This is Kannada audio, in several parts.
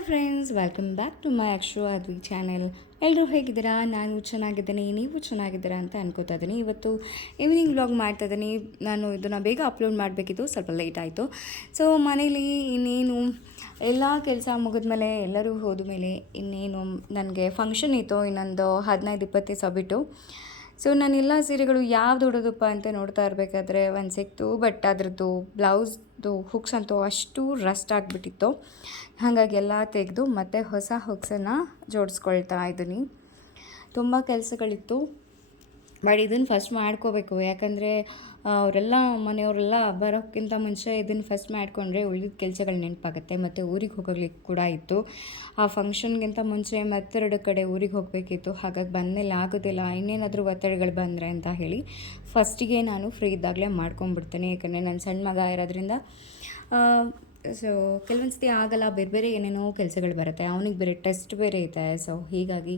Hi friends, welcome back to my Akshu Advi channel. ಎಲ್ಲರೂ ಹೇಗಿದ್ದೀರಾ? ನಾನು ಚೆನ್ನಾಗಿದ್ದೀನಿ, ನೀವು ಚೆನ್ನಾಗಿದ್ದೀರಾ ಅಂತ ಅನ್ಕೋತಾ ಇದ್ದೀನಿ. ಇವತ್ತು ಈವ್ನಿಂಗ್ ವ್ಲಾಗ್ ಮಾಡ್ತಾ ಇದ್ದೀನಿ. ನಾನು ಇದನ್ನು ಬೇಗ ಅಪ್ಲೋಡ್ ಮಾಡಬೇಕಿತ್ತು, ಸ್ವಲ್ಪ ಲೇಟ್ ಆಯಿತು. ಸೊ ಮನೇಲಿ ಇನ್ನೇನು ಎಲ್ಲ ಕೆಲಸ ಮುಗಿದ್ಮೇಲೆ ಎಲ್ಲರೂ ಹೋದ ಮೇಲೆ ಇನ್ನೇನು ನನಗೆ ಫಂಕ್ಷನ್ ಇತ್ತು, ಇನ್ನೊಂದು 15-20 ದಿವಸ ಬಿಟ್ಟು. ಸೊ ನಾನೆಲ್ಲ ಸೀರೆಗಳು ಯಾವ್ದು ಉಡೋದಪ್ಪ ಅಂತ ನೋಡ್ತಾ ಇರಬೇಕಾದ್ರೆ ಒಂದು ಸಿಕ್ತು. ಬಟ್ ಅದರದ್ದು ಬ್ಲೌಸ್ದು ಹುಕ್ಸ್ ಅಂತೂ ಅಷ್ಟು ರಸ್ಟ್ ಆಗಿಬಿಟ್ಟಿತ್ತು. ಹಾಗಾಗಿ ಎಲ್ಲ ತೆಗೆದು ಮತ್ತೆ ಹೊಸ ಹುಕ್ಸನ್ನು ಜೋಡಿಸ್ಕೊಳ್ತಾ ಇದ್ದೀನಿ. ತುಂಬ ಕೆಲಸಗಳಿತ್ತು, ಬಟ್ ಇದನ್ನು ಫಸ್ಟ್ ಮಾಡ್ಕೋಬೇಕು. ಯಾಕಂದರೆ ಅವರೆಲ್ಲ ಮನೆಯವರೆಲ್ಲ ಬರೋಕ್ಕಿಂತ ಮುಂಚೆ ಇದನ್ನು ಫಸ್ಟ್ ಮಾಡಿಕೊಂಡ್ರೆ ಉಳಿದ ಕೆಲಸಗಳು ನೆನಪಾಗುತ್ತೆ. ಮತ್ತು ಊರಿಗೆ ಹೋಗೋಗ್ಲಿಕ್ಕೆ ಕೂಡ ಇತ್ತು. ಆ ಫಂಕ್ಷನ್ಗಿಂತ ಮುಂಚೆ ಮತ್ತೆರಡು ಕಡೆ ಊರಿಗೆ ಹೋಗಬೇಕಿತ್ತು. ಹಾಗಾಗಿ ಬಂದಮೇಲೆ ಆಗೋದಿಲ್ಲ, ಇನ್ನೇನಾದರೂ ಒತ್ತಡಗಳು ಬಂದರೆ ಅಂತ ಹೇಳಿ ಫಸ್ಟಿಗೆ ನಾನು ಫ್ರೀ ಇದ್ದಾಗಲೇ ಮಾಡ್ಕೊಂಡ್ಬಿಡ್ತೇನೆ. ಯಾಕಂದರೆ ನನ್ನ ಸಣ್ಣ ಮಗ ಇರೋದ್ರಿಂದ ಸೊ ಕೆಲವೊಂದು ಸತಿ ಆಗಲ್ಲ, ಬೇರೆ ಬೇರೆ ಏನೇನೋ ಕೆಲಸಗಳು ಬರುತ್ತೆ. ಅವನಿಗೆ ಬೇರೆ ಟೆಸ್ಟ್ ಬೇರೆ ಇದೆ. ಸೊ ಹೀಗಾಗಿ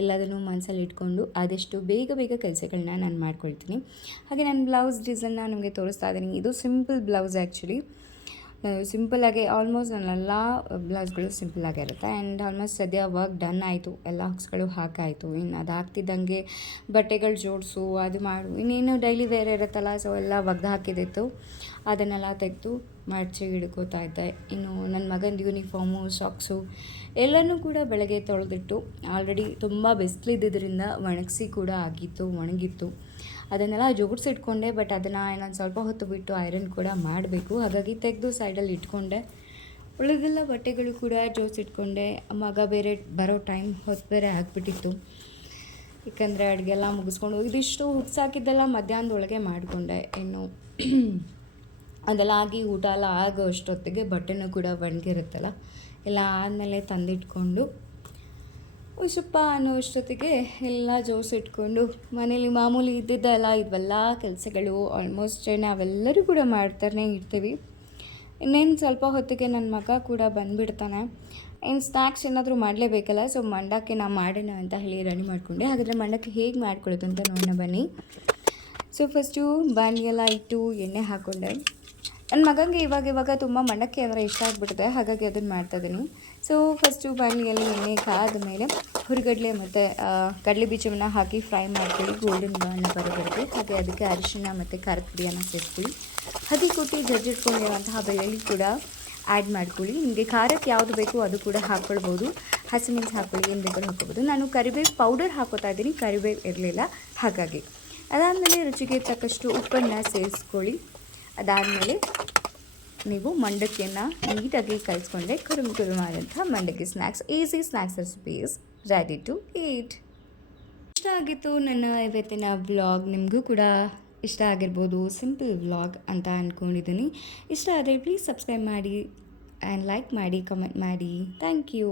ಎಲ್ಲದನ್ನು ಮನಸ್ಸಲ್ಲಿ ಇಟ್ಕೊಂಡು ಆದಷ್ಟು ಬೇಗ ಬೇಗ ಕೆಲಸಗಳನ್ನ ನಾನು ಮಾಡ್ಕೊಳ್ತೀನಿ. ಹಾಗೆ ನಾನು ಬ್ಲೌಸ್ ಡಿಸೈನ್ನ ನಿಮಗೆ ತೋರಿಸ್ತಾ ಇದ್ದೀನಿ. ಇದು ಸಿಂಪಲ್ ಬ್ಲೌಸ್ ಆ್ಯಕ್ಚುಲಿ. ಸಿಂಪಲ್ಲಾಗಿ ಆಲ್ಮೋಸ್ಟ್ ನನ್ನೆಲ್ಲ ಬ್ಲೌಸ್ಗಳು ಸಿಂಪಲ್ಲಾಗಿರುತ್ತೆ. ಆ್ಯಂಡ್ ಆಲ್ಮೋಸ್ಟ್ ಸದ್ಯ ವರ್ಕ್ ಡನ್ ಆಯಿತು, ಎಲ್ಲ ಹುಕ್ಸ್ಗಳು ಹಾಕಾಯಿತು. ಇನ್ನು ಅದು ಹಾಕ್ತಿದ್ದಂಗೆ ಬಟ್ಟೆಗಳು ಜೋಡಿಸು, ಅದು ಮಾಡು, ಇನ್ನೇನು ಡೈಲಿ ವೇರ್ ಇರುತ್ತಲ್ಲ, ಸೊ ಎಲ್ಲ ಒಗ್ದು ಹಾಕಿದ್ದಿತ್ತು. ಅದನ್ನೆಲ್ಲ ತೆಗೆದು ಮಡಚಿ ಹಿಡ್ಕೋತಾ ಇದ್ದೆ. ಇನ್ನು ನನ್ನ ಮಗನ ಯೂನಿಫಾರ್ಮು, ಸಾಕ್ಸು ಎಲ್ಲನೂ ಕೂಡ ಬೆಳಗ್ಗೆ ತೊಳೆದಿಟ್ಟು ಆಲ್ರೆಡಿ ತುಂಬ ಬಿಸಿಲಿದ್ದರಿಂದ ಒಣಗಿಸಿ ಕೂಡ ಆಗಿತ್ತು, ಒಣಗಿತ್ತು. ಅದನ್ನೆಲ್ಲ ಜೋಡಿಸಿಟ್ಕೊಂಡೆ. ಬಟ್ ಅದನ್ನು ಇನ್ನೊಂದು ಸ್ವಲ್ಪ ಹೊತ್ತು ಬಿಟ್ಟು ಐರನ್ ಕೂಡ ಮಾಡಬೇಕು. ಹಾಗಾಗಿ ತೆಗೆದು ಸೈಡಲ್ಲಿ ಇಟ್ಕೊಂಡೆ. ಉಳಿದೆಲ್ಲ ಬಟ್ಟೆಗಳು ಕೂಡ ಜೋಡಿಸಿಟ್ಕೊಂಡೆ. ಮಗ ಬೇರೆ ಬರೋ ಟೈಮ್ ಹೊತ್ತು ಬೇರೆ ಆಗಿಬಿಟ್ಟಿತ್ತು. ಯಾಕಂದರೆ ಅಡುಗೆಲ್ಲ ಮುಗಿಸ್ಕೊಂಡು ಇದಿಷ್ಟು ಹುಡ್ಸಾಕಿದ್ದೆಲ್ಲ ಮಧ್ಯಾಹ್ನದೊಳಗೆ ಮಾಡಿಕೊಂಡೆ. ಇನ್ನು ಅದೆಲ್ಲ ಆಗಿ ಊಟ ಎಲ್ಲ ಆಗೋ ಅಷ್ಟೊತ್ತಿಗೆ ಬಟ್ಟೆನೂ ಕೂಡ ಒಣಗಿರುತ್ತಲ್ಲ, ಎಲ್ಲ ಆದಮೇಲೆ ತಂದಿಟ್ಕೊಂಡು ಉಷಪ್ಪ ಅನ್ನೋ ಅಷ್ಟೊತ್ತಿಗೆ ಎಲ್ಲ ಜೋಡಿಸಿಟ್ಕೊಂಡು ಮನೇಲಿ ಮಾಮೂಲಿ ಇದ್ದಿದ್ದೆಲ್ಲ ಇವೆಲ್ಲ ಕೆಲಸಗಳು ಆಲ್ಮೋಸ್ಟ್ ನಾವೆಲ್ಲರೂ ಕೂಡ ಮಾಡ್ತಾನೆ ಇರ್ತೀವಿ. ಇನ್ನೇನು ಸ್ವಲ್ಪ ಹೊತ್ತಿಗೆ ನನ್ನ ಮಗ ಕೂಡ ಬಂದುಬಿಡ್ತಾನೆ. ಏನು ಸ್ನ್ಯಾಕ್ಸ್ ಏನಾದರೂ ಮಾಡಲೇಬೇಕಲ್ಲ, ಸೊ ಮಂಡಕ್ಕಿ ನಾ ಮಾಡೋಣ ಅಂತ ಹೇಳಿ ರೆಡಿ ಮಾಡಿಕೊಂಡೆ. ಹಾಗಾದರೆ ಮಂಡಕ್ಕಿ ಹೇಗೆ ಮಾಡ್ಕೊಳ್ಳೋದು ಅಂತ ನೋಡೋಣ ಬನ್ನಿ. ಸೊ ಫಸ್ಟು ಬಾಣಲೆಲ್ಲ ಇಟ್ಟು ಎಣ್ಣೆ ಹಾಕ್ಕೊಂಡೆ. ನನ್ನ ಮಗನಿಗೆ ಇವಾಗ ತುಂಬ ಮಂಡಕ್ಕಿ ಅಂದರೆ ಇಷ್ಟ ಆಗಿಬಿಟ್ಟಿದೆ, ಹಾಗಾಗಿ ಅದನ್ನು ಮಾಡ್ತಾಯಿದ್ದೀನಿ. ಸೊ ಫಸ್ಟು ಬಾಣಲೆಯಲ್ಲಿ ಎಣ್ಣೆ ಕಾದ ಮೇಲೆ ಹುರಿಗಡಲೆ ಮತ್ತು ಕಡಲೆ ಬೀಜವನ್ನು ಹಾಕಿ ಫ್ರೈ ಮಾಡ್ಕೊಳ್ಳಿ, ಗೋಲ್ಡನ್ ಬಣ್ಣ ಬರೋವರೆಗೆ. ಹಾಗೆ ಅದಕ್ಕೆ ಅರಿಶಿಣ ಮತ್ತು ಖಾರದ ಪುಡಿಯನ್ನು ಸೇರಿಸ್ಕೊಳ್ಳಿ. ಹದಿ ಕೊಟ್ಟು ಜಜ್ಜಿಟ್ಕೊಂಡಿರುವಂತಹ ಬೆಳ್ಳುಳ್ಳಿ ಕೂಡ ಆ್ಯಡ್ ಮಾಡ್ಕೊಳ್ಳಿ. ನಿಮಗೆ ಖಾರಕ್ಕೆ ಯಾವುದು ಬೇಕು ಅದು ಕೂಡ ಹಾಕ್ಕೊಳ್ಬೋದು. ಹಸಿಮೆಣಸು ಹಾಕ್ಕೊಳ್ಳಿ, ಏನು ಬೇಕಾದ್ರೂ ಹಾಕ್ಕೊಬೋದು. ನಾನು ಕರಿಬೇವು ಪೌಡರ್ ಹಾಕೋತಾ ಇದ್ದೀನಿ, ಕರಿಬೇವು ಇರಲಿಲ್ಲ ಹಾಗಾಗಿ. ಅದಾದಮೇಲೆ ರುಚಿಗೆ ತಕ್ಕಷ್ಟು ಉಪ್ಪನ್ನು ಸೇರಿಸ್ಕೊಳ್ಳಿ. ಅದಾದಮೇಲೆ ನೀವು ಮಂಡಕ್ಕಿಯನ್ನು ನೀಟಾಗಿ ಕಲಿಸ್ಕೊಂಡ್ರೆ ಕುರುಮಾದಂಥ ಮಂಡಕ್ಕಿ snacks, easy snacks recipes ready to eat. ಇಷ್ಟ ಆಗಿತ್ತು ನನ್ನ ಇವತ್ತಿನ ವ್ಲಾಗ್. ನಿಮಗೂ ಕೂಡ ಇಷ್ಟ ಆಗಿರ್ಬೋದು, ಸಿಂಪಲ್ ವ್ಲಾಗ್ ಅಂತ ಅಂದ್ಕೊಂಡಿದ್ದೀನಿ. ಇಷ್ಟ ಆದರೆ ಪ್ಲೀಸ್ ಸಬ್ಸ್ಕ್ರೈಬ್ ಮಾಡಿ ಆ್ಯಂಡ್ ಲೈಕ್ ಮಾಡಿ, ಕಮೆಂಟ್ ಮಾಡಿ. Thank you.